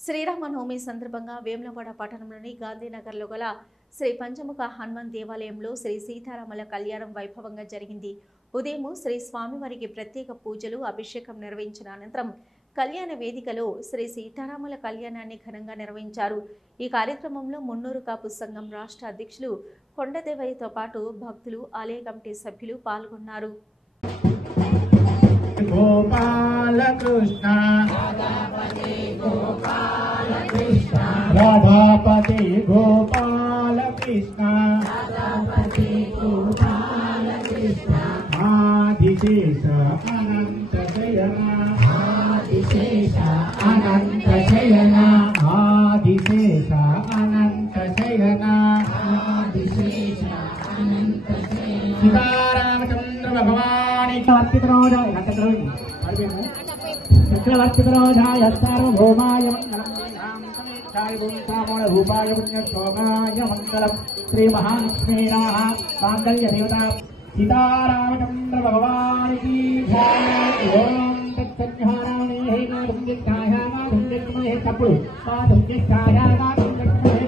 శ్రీరామనవమి సందర్భంగా వేములవాడ పట్టణంలోని గాంధీనగర్లో గల శ్రీ పంచముఖ హనుమాన్ దేవాలయంలో శ్రీ సీతారాముల కళ్యాణం వైభవంగా జరిగింది. ఉదయం శ్రీ స్వామివారికి ప్రత్యేక పూజలు అభిషేకం నిర్వహించిన అనంతరం కళ్యాణ వేదికలో శ్రీ సీతారాముల కళ్యాణాన్ని ఘనంగా నిర్వహించారు. ఈ కార్యక్రమంలో మున్నూరు కాపు సంఘం రాష్ట్ర అధ్యక్షులు కొండదేవయ్యతో పాటు భక్తులు, ఆలయ కమిటీ సభ్యులు పాల్గొన్నారు. गोपाल कृष्ण राधापति गोपाल कृष्ण राधापति गोपाल कृष्ण राधापति गोपाल कृष्ण आदिशेष अनंत शयन आदिशेष अनंत शयन आदिशेष अनंत शयन आदिशेष अनंत शयन सीतारामचंद्र भगवान चक्रवर्तिरोधाय सार्वभौमाय मंगलम पुण्यशोभाय मंगलम श्री महालक्ष्मीनाः मांगल्यदेवता सीतारामचंद्र भगवान की जय। ओम तत्सज्ञानानि हे नादुंदिकाय नादुंदिकमहे तपु साधुज्ञाय नादुंदिकमहे